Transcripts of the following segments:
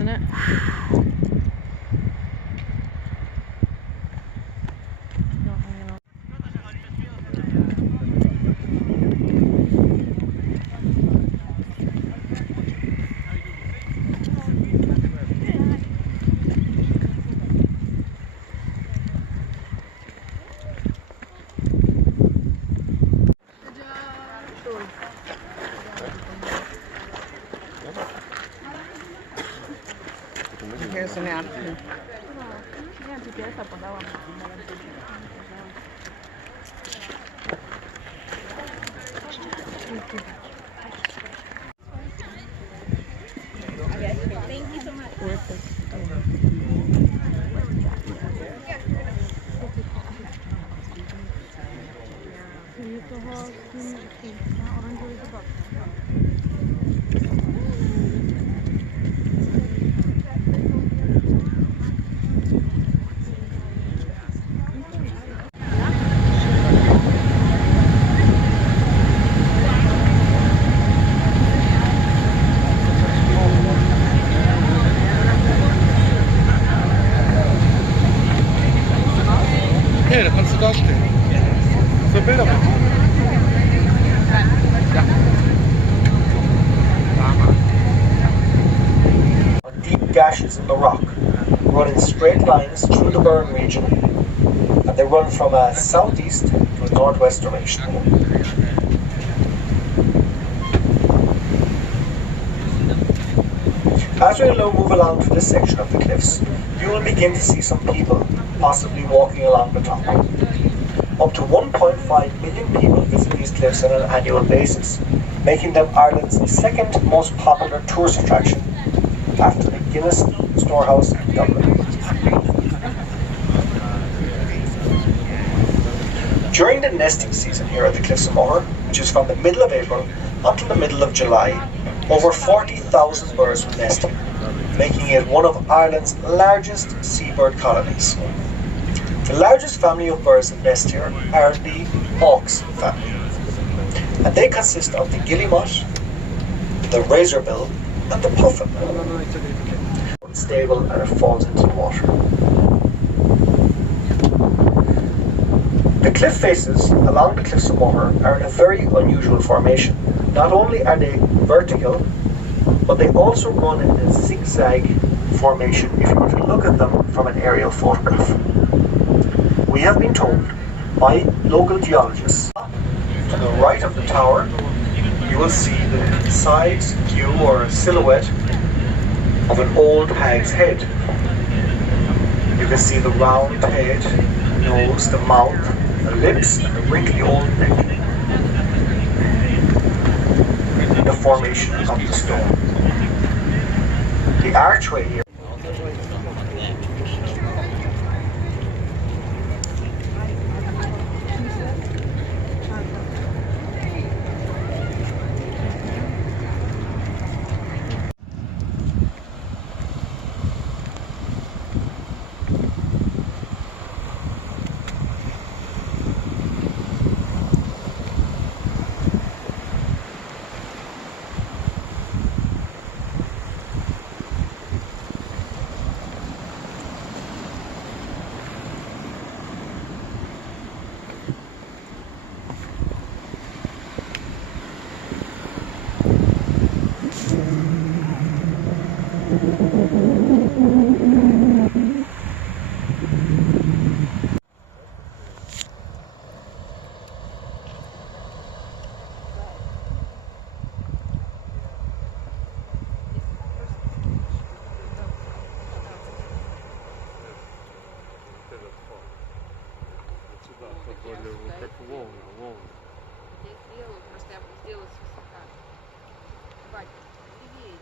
isn't it? Here's a napkin. Thank you so much. Hey, da kannst du da stehen. So Bilder machen. Deep gashes in the rock run in straight lines through the burn region, and they run from a southeast to a northwest direction. As we now move along to this section of the cliffs, you will begin to see some people possibly walking along the top. Up to 1.5 million people visit these cliffs on an annual basis, making them Ireland's second most popular tourist attraction after the Guinness Storehouse in Dublin. During the nesting season here at the Cliffs of Mohr, which is from the middle of April until the middle of July, over 40,000 birds will nest here, making it one of Ireland's largest seabird colonies. The largest family of birds that nest here are the hawks family, and they consist of the guillemot, the razorbill, and the puffin. It's stable and it falls into the water. The cliff faces along the Cliffs of Mohr are in a very unusual formation. Not only are they vertical, but they also run in a zigzag formation if you were to look at them from an aerial photograph. We have been told by local geologists, to the right of the tower, you will see the side view or silhouette of an old hag's head. You can see the round head, the nose, the mouth, the lips, and the wrinkly old neck. The formation of the stone. The archway here. Как волны, волны. Я сделаю, просто я сделаю свысока. Бать, привет.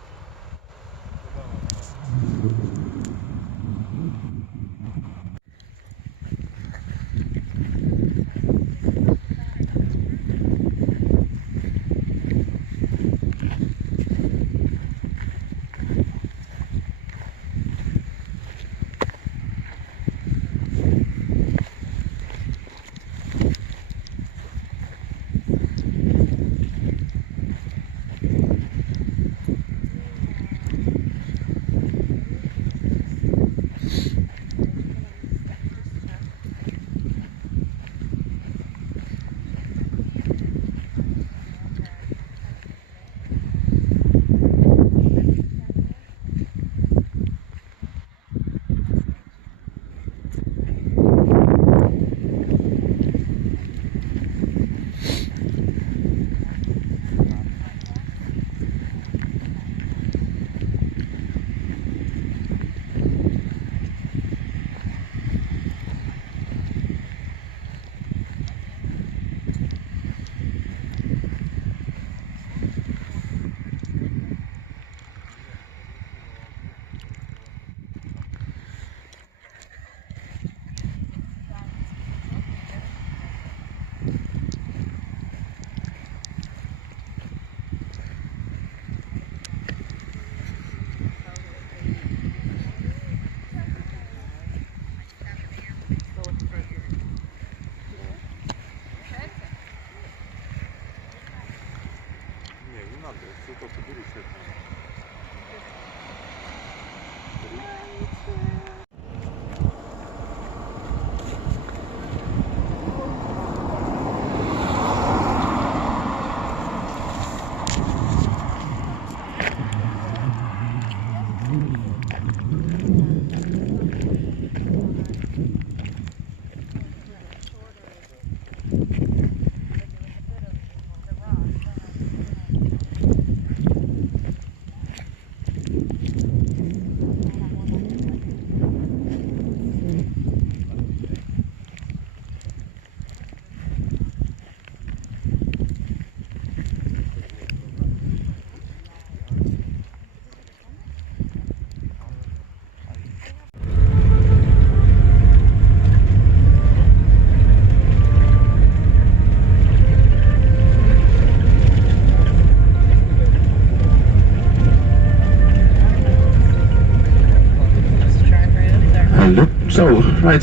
So, right,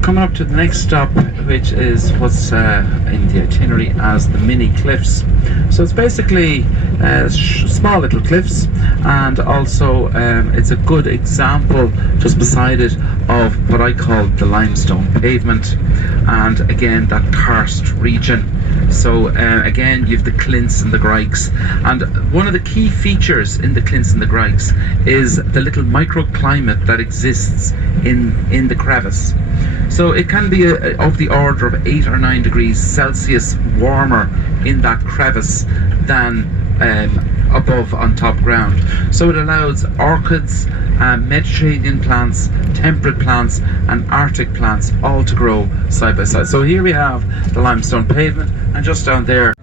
coming up to the next stop, which is what's in the itinerary as the mini cliffs. So it's basically small little cliffs, and also it's a good example just beside it of what I call the limestone pavement, and again that karst region. So again, you've the clints and the grikes, and one of the key features in the clints and the grikes is the little microclimate that exists in the crevice. So it can be of the order of 8 or 9 degrees Celsius warmer in that crevice than above on top ground. So it allows orchids, Mediterranean plants, temperate plants and Arctic plants all to grow side by side. So here we have the limestone pavement, and just down there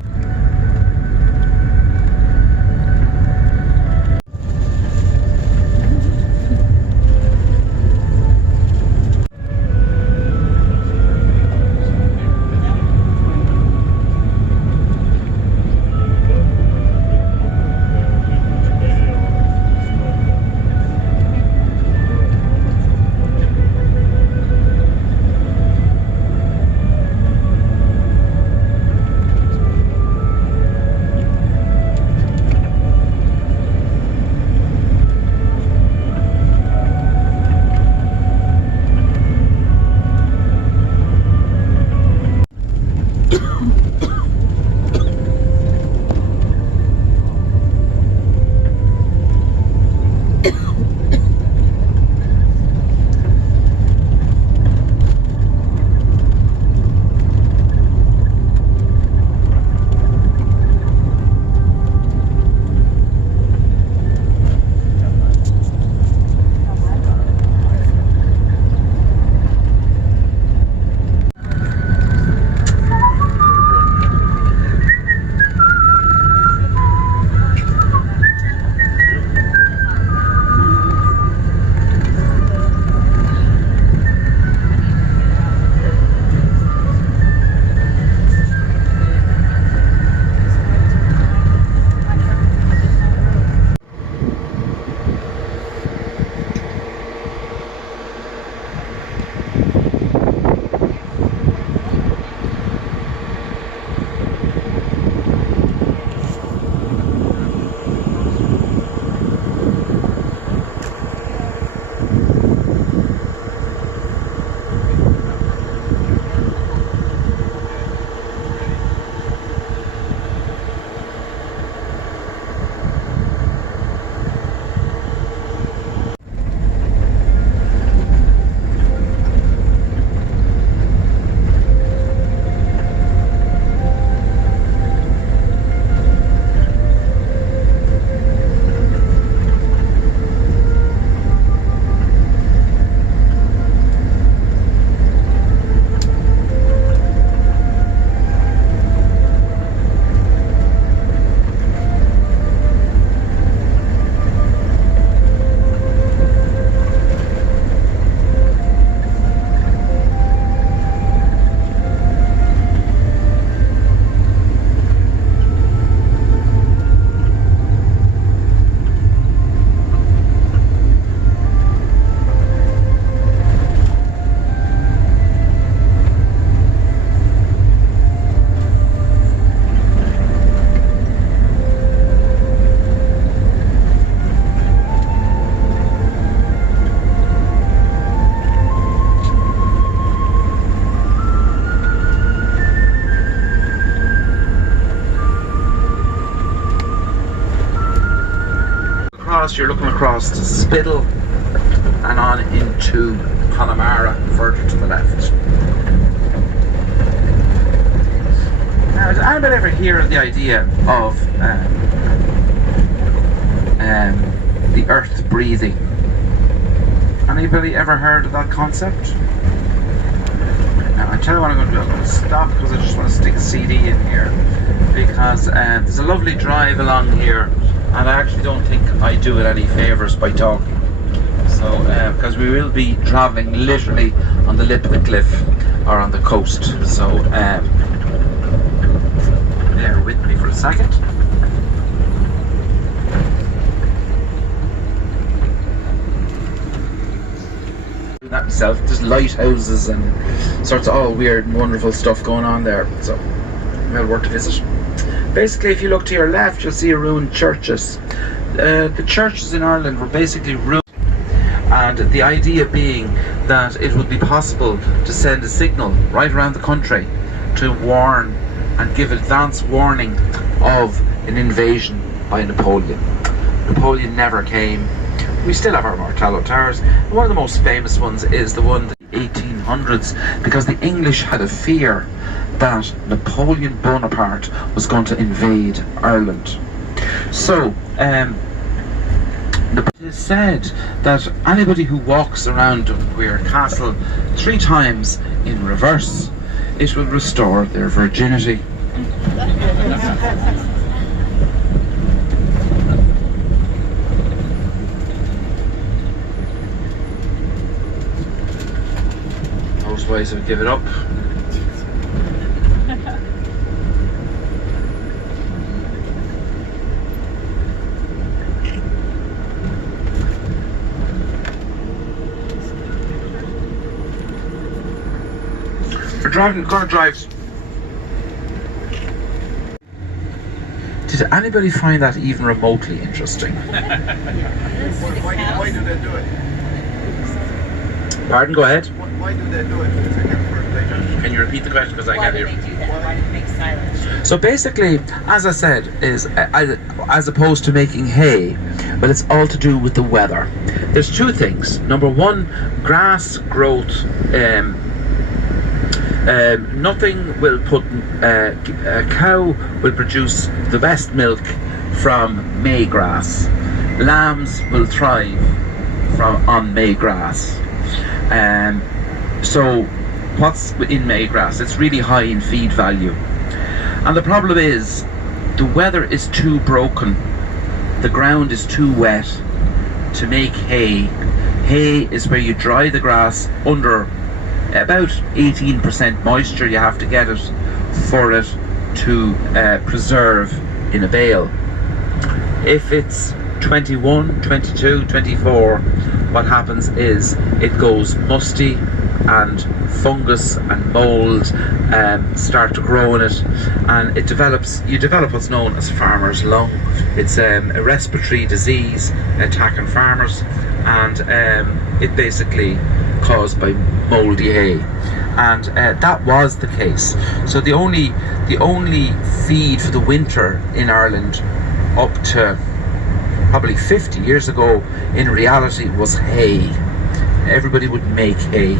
you're looking across to Spittle and on into Connemara further to the left. Now, has anybody ever hear of the idea of the earth breathing? Anybody ever heard of that concept? Now, I tell you what I'm going to do. I'm going to stop because I just want to stick a CD in here, because there's a lovely drive along here, and I actually don't think I do it any favours by talking. So, because we will be travelling literally on the lip of the cliff or on the coast. So, bear with me for a second. that myself. There's lighthouses and sorts of all weird and wonderful stuff going on there. So, well worth a visit. Basically, if you look to your left, you'll see ruined churches. The churches in Ireland were basically ruined, and the idea being that it would be possible to send a signal right around the country to warn and give advance warning of an invasion by Napoleon. Napoleon never came. We still have our Martello Towers. One of the most famous ones is the one in the 1800s, because the English had a fear that Napoleon Bonaparte was going to invade Ireland. So, it is said that anybody who walks around Mohr Castle 3 times in reverse, it will restore their virginity. Most ways would give it up. We're gonna drive. Did anybody find that even remotely interesting? Why do they do it? Pardon, go ahead. Why do they do it? Can you repeat the question, because I Why can't do hear? they do that? Why do they make silence? So basically, as I said, is as opposed to making hay, well, it's all to do with the weather. There's 2 things. Number 1, grass growth. Nothing will put a cow will produce the best milk from May grass. Lambs will thrive on May grass. So what's in May grass? It's really high in feed value. And the problem is the weather is too broken. The ground is too wet to make hay. Hay is where you dry the grass under about 18% moisture. You have to get it for it to preserve in a bale. If it's 21, 22, 24, what happens is it goes musty, and fungus and mold start to grow in it, and you develop what's known as farmer's lung. It's a respiratory disease attacking farmers, and it basically caused by mouldy hay, and that was the case. So the only feed for the winter in Ireland up to probably 50 years ago in reality was hay. Everybody would make hay.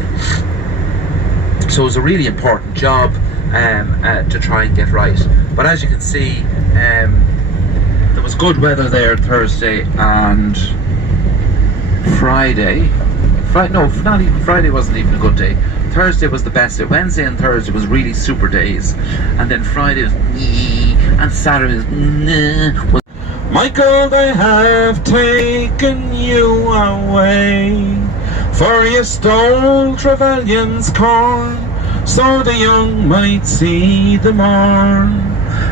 So it was a really important job to try and get right. But as you can see, there was good weather there Thursday and Friday. No, not even Friday wasn't even a good day. Thursday was the best day. Wednesday and Thursday was really super days, and then Friday was and Saturday was Michael, they have taken you away, for you stole Trevelyan's corn, so the young might see the morn.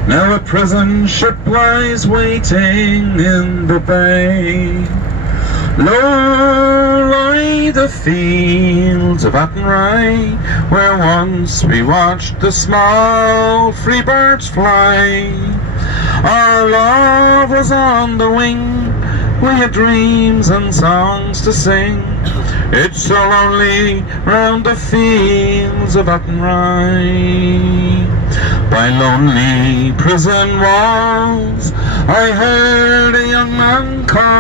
Now a prison ship lies waiting in the bay. Low lie the fields of Athenry, where once we watched the small free birds fly. Our love was on the wing, we had dreams and songs to sing. It's so lonely round the fields of Athenry. By lonely prison walls I heard a young man calling,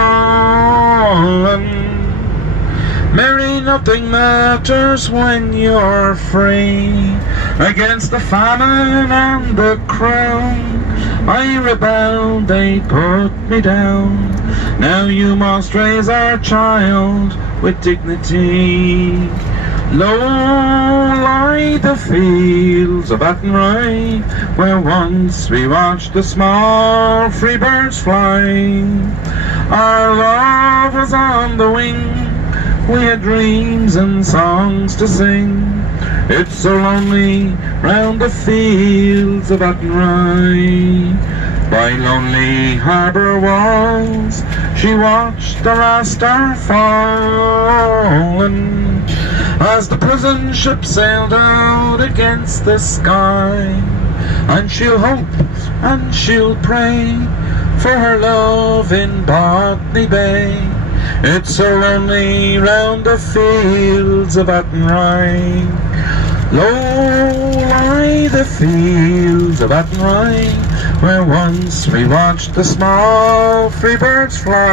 Mary, nothing matters when you're free. Against the famine and the crown I rebelled, they put me down. Now you must raise our child with dignity. Low lie the fields of Athenry, where once we watched the small free birds fly. Our love was on the wing, we had dreams and songs to sing. It's so lonely round the fields of Athenry. By lonely harbour walls she watched the last star fallen. as the prison ship sailed out against the sky. And she'll hope and she'll pray for her love in Botany Bay. It's so lonely round the fields of Athenry. Low lie the fields of Athenry, where once we watched the small free birds fly.